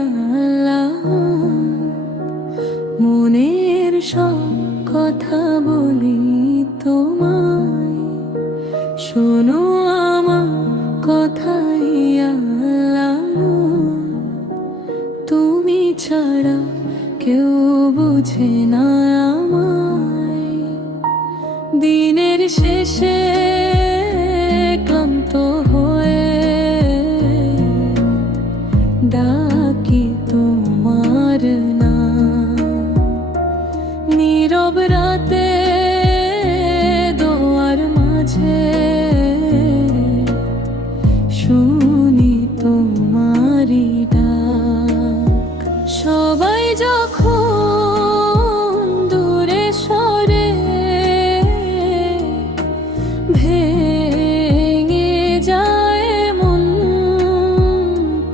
আল্লাহ, মনের সব কথা বলি তোমায়, শোনো আমার কথাই আল্লাহ, তুমি ছাড়া কেউ বুঝে না আমায়। দিনের শেষে ক্লান্ত হয়ে ডাকি তোমার নাম, নীরব রাতে দোয়ার মাঝে শুনি তোমারি ডাক। সবাই যখন দূরে সরে ভেঙে যায় মন,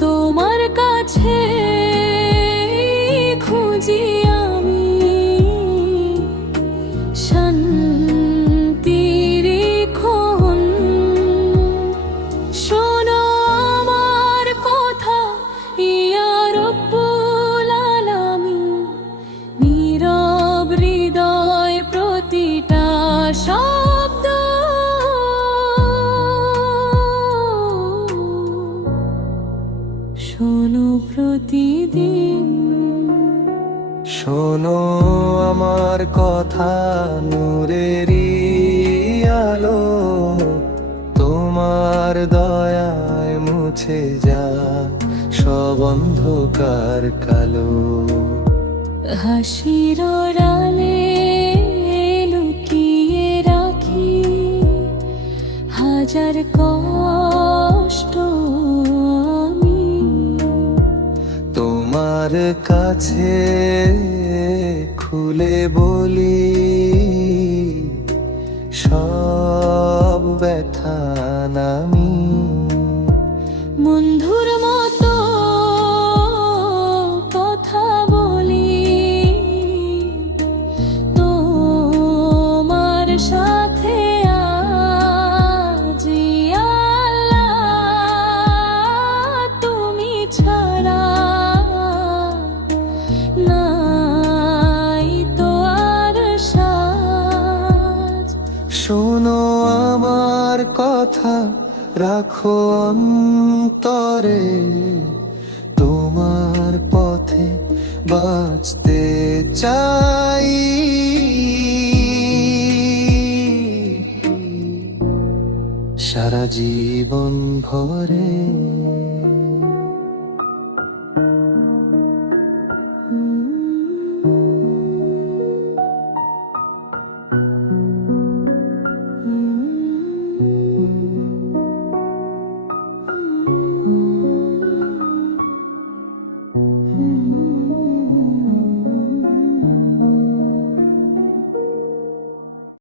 তোমার কাছে খুঁজি আমি শান্তির ক্ষণ। শোনো আমার কথা ইয়া রব্বুল আলামিন, নীরব হৃদয় প্রতিটা শব্দ শোনো প্রতিদিন। শোনো আমার কথা নূরেরই আলো, তোমার দয়ায় মুছে যা সব অন্ধকার কালো। হাসির আড়ালে লুকিয়ে রাখি হাজার কষ্ট আমি, তোমার কাছে খুলে বলি সব ব্যথা নামি। বন্ধুর মতো কথা বলি তোমার সাথে আজ আল্লাহ, তুমি ছাড়া নাই তো আর সাজ। শোনো আমার কথা রাখো অন্তরে, তোমার পথে বাঁচতে চাই। সারা জীবন ভরে